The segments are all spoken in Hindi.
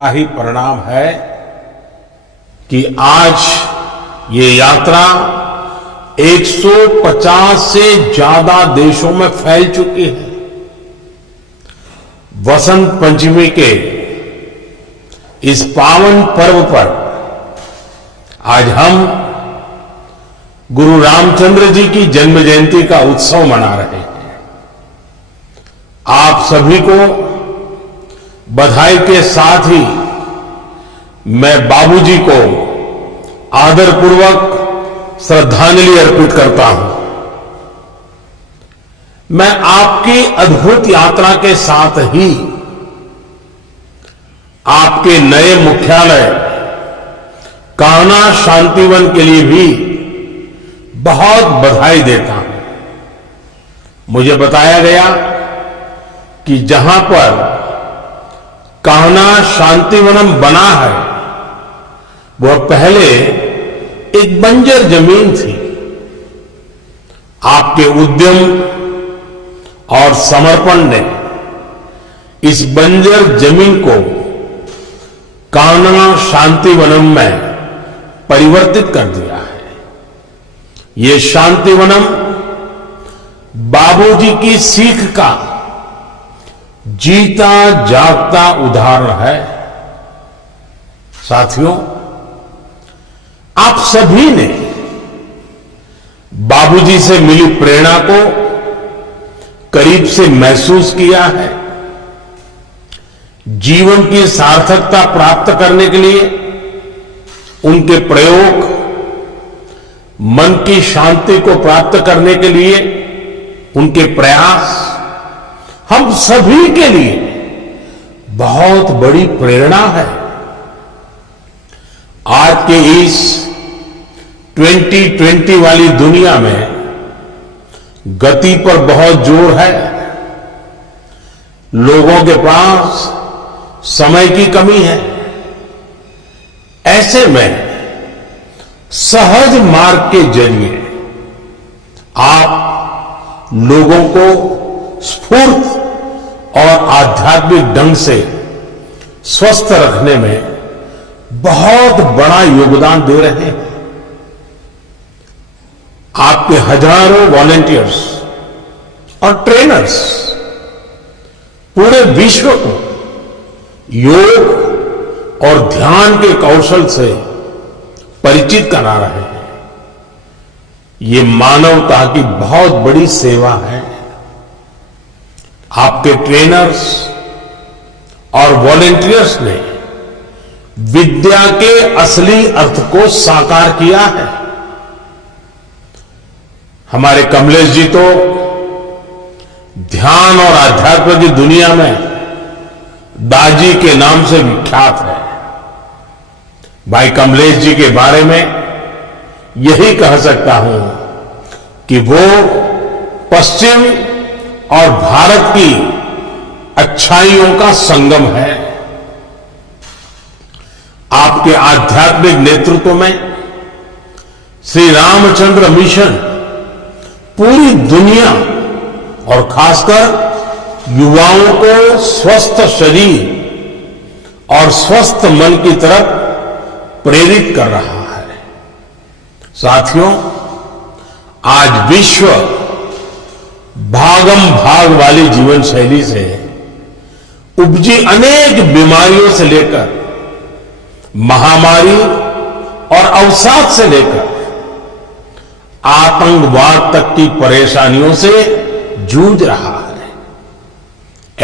का ही परिणाम है कि आज ये यात्रा 150 से ज्यादा देशों में फैल चुकी है। वसंत पंचमी के इस पावन पर्व पर आज हम गुरु रामचंद्र जी की जन्म जयंती का उत्सव मना रहे हैं। आप सभी को बधाई के साथ ही मैं बाबूजी को आदरपूर्वक श्रद्धांजलि अर्पित करता हूं। मैं आपकी अद्भुत यात्रा के साथ ही आपके नए मुख्यालय कान्हा शांतिवन के लिए भी बहुत बधाई देता हूं। मुझे बताया गया कि जहां पर कान्हा शांतिवनम बना है वह पहले एक बंजर जमीन थी। आपके उद्यम और समर्पण ने इस बंजर जमीन को कान्हा शांतिवनम में परिवर्तित कर दिया है। ये शांतिवनम बाबूजी की सीख का जीता जागता उदाहरण है। साथियों, आप सभी ने बाबूजी से मिली प्रेरणा को करीब से महसूस किया है। जीवन की सार्थकता प्राप्त करने के लिए उनके प्रयोग, मन की शांति को प्राप्त करने के लिए उनके प्रयास हम सभी के लिए बहुत बड़ी प्रेरणा है। आज के इस 2020 वाली दुनिया में गति पर बहुत जोर है। लोगों के पास समय की कमी है। ऐसे में सहज मार्ग के जरिए आप लोगों को स्फूर्त और आध्यात्मिक ढंग से स्वस्थ रखने में बहुत बड़ा योगदान दे रहे हैं। आपके हजारों वॉलंटियर्स और ट्रेनर्स पूरे विश्व को योग और ध्यान के कौशल से परिचित करा रहे हैं। ये मानवता की बहुत बड़ी सेवा है। आपके ट्रेनर्स और वॉलंटियर्स ने विद्या के असली अर्थ को साकार किया है। हमारे कमलेश जी तो ध्यान और आध्यात्म की दुनिया में दाजी के नाम से विख्यात है। भाई कमलेश जी के बारे में यही कह सकता हूं कि वो पश्चिम और भारत की अच्छाइयों का संगम है। आपके आध्यात्मिक नेतृत्व में श्री रामचंद्र मिशन पूरी दुनिया और खासकर युवाओं को स्वस्थ शरीर और स्वस्थ मन की तरफ प्रेरित कर रहा है। साथियों, आज विश्व भागम भाग वाली जीवन शैली से उपजी अनेक बीमारियों से लेकर महामारी और अवसाद से लेकर आतंकवाद तक की परेशानियों से जूझ रहा है।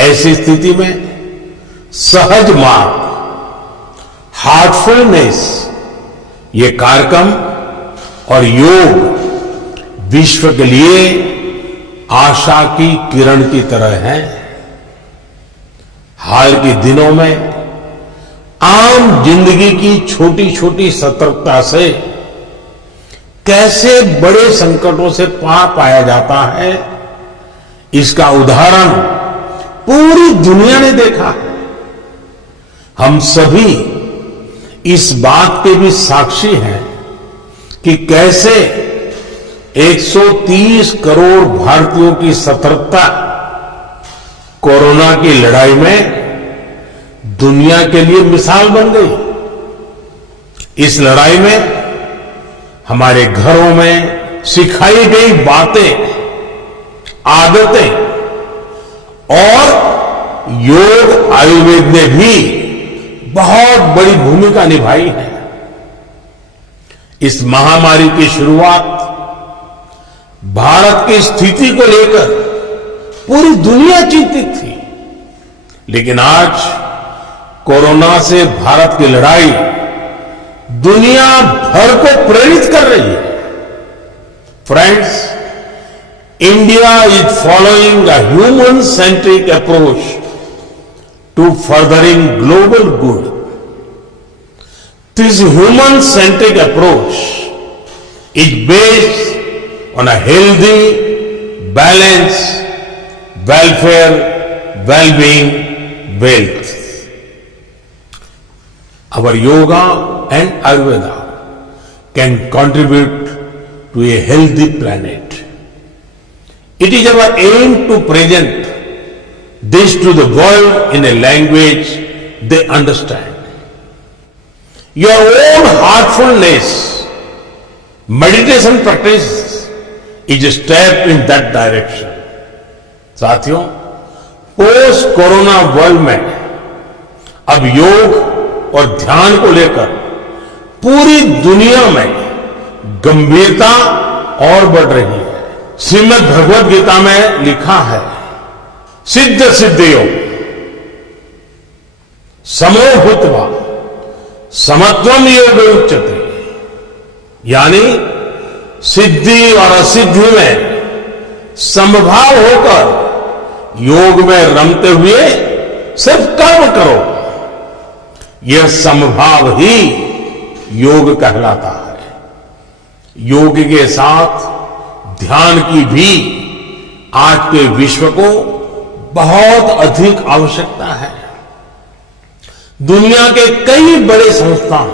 ऐसी स्थिति में सहज मार्ग, हार्टफुलनेस, ये कार्यक्रम और योग विश्व के लिए आशा की किरण की तरह है। हाल के दिनों में आम जिंदगी की छोटी छोटी सतर्कता से कैसे बड़े संकटों से पार पाया जाता है, इसका उदाहरण पूरी दुनिया ने देखा है। हम सभी इस बात के भी साक्षी हैं कि कैसे 130 करोड़ भारतीयों की सतर्कता कोरोना की लड़ाई में दुनिया के लिए मिसाल बन गई। इस लड़ाई में हमारे घरों में सिखाई गई बातें, आदतें और योग आयुर्वेद ने भी बहुत बड़ी भूमिका निभाई है। इस महामारी की शुरुआत भारत की स्थिति को लेकर पूरी दुनिया चिंतित थी, लेकिन आज कोरोना से भारत की लड़ाई दुनिया भर को प्रेरित कर रही है। Friends, India is following a human centric approach to furthering global good. This human-centric approach is based on a healthy, balanced, welfare, well-being, wealth. Our yoga and Ayurveda can contribute to a healthy planet. It is our aim to present this to the world in a language they understand. Your own heartfulness, meditation practice is a step in that direction. साथियों, पोस्ट कोरोना वर्ल्ड में अब योग और ध्यान को लेकर पूरी दुनिया में गंभीरता और बढ़ रही है। श्रीमद् भगवद गीता में लिखा है, सिद्ध सिद्धियों समो भूत्वा समत्वम योग उच्यते, यानी सिद्धि और असिद्धि में समभाव होकर योग में रमते हुए सिर्फ कर्म करो, यह समभाव ही योग कहलाता है। योग के साथ ध्यान की भी आज के विश्व को बहुत अधिक आवश्यकता है। दुनिया के कई बड़े संस्थान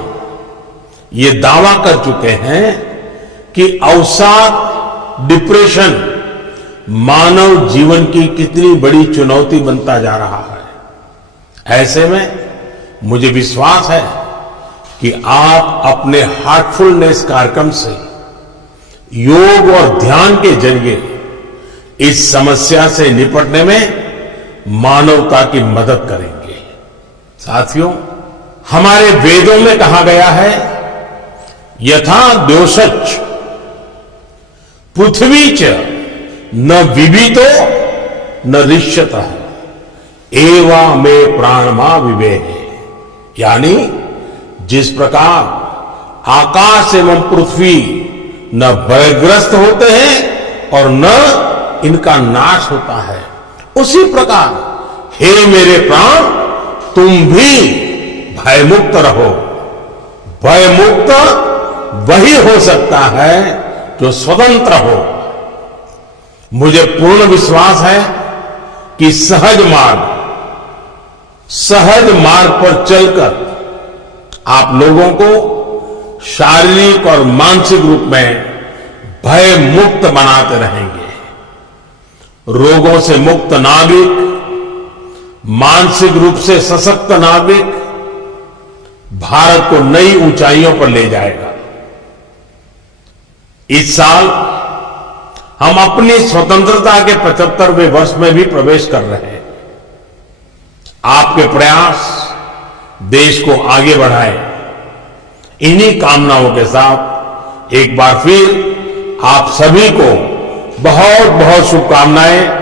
ये दावा कर चुके हैं कि अवसाद, डिप्रेशन मानव जीवन की कितनी बड़ी चुनौती बनता जा रहा है। ऐसे में मुझे विश्वास है कि आप अपने हार्टफुलनेस कार्यक्रम से योग और ध्यान के जरिए इस समस्या से निपटने में मानवता की मदद करेंगे। साथियों, हमारे वेदों में कहा गया है, यथा द्योषच पृथ्वी च न विवितो न ऋष्यतः एवा में प्राणमा विवेह, यानी जिस प्रकार आकाश एवं पृथ्वी न भयग्रस्त होते हैं और न इनका नाश होता है, उसी प्रकार हे मेरे प्राण तुम भी भयमुक्त रहो। भयमुक्त वही हो सकता है जो स्वतंत्र हो। मुझे पूर्ण विश्वास है कि सहज मार्ग पर चलकर आप लोगों को शारीरिक और मानसिक रूप में भय मुक्त बनाते रहेंगे। रोगों से मुक्त नागरिक, मानसिक रूप से सशक्त नागरिक भारत को नई ऊंचाइयों पर ले जाएगा। इस साल हम अपनी स्वतंत्रता के 75वें वर्ष में भी प्रवेश कर रहे हैं। आपके प्रयास देश को आगे बढ़ाए, इन्हीं कामनाओं के साथ एक बार फिर आप सभी को बहुत बहुत शुभकामनाएं।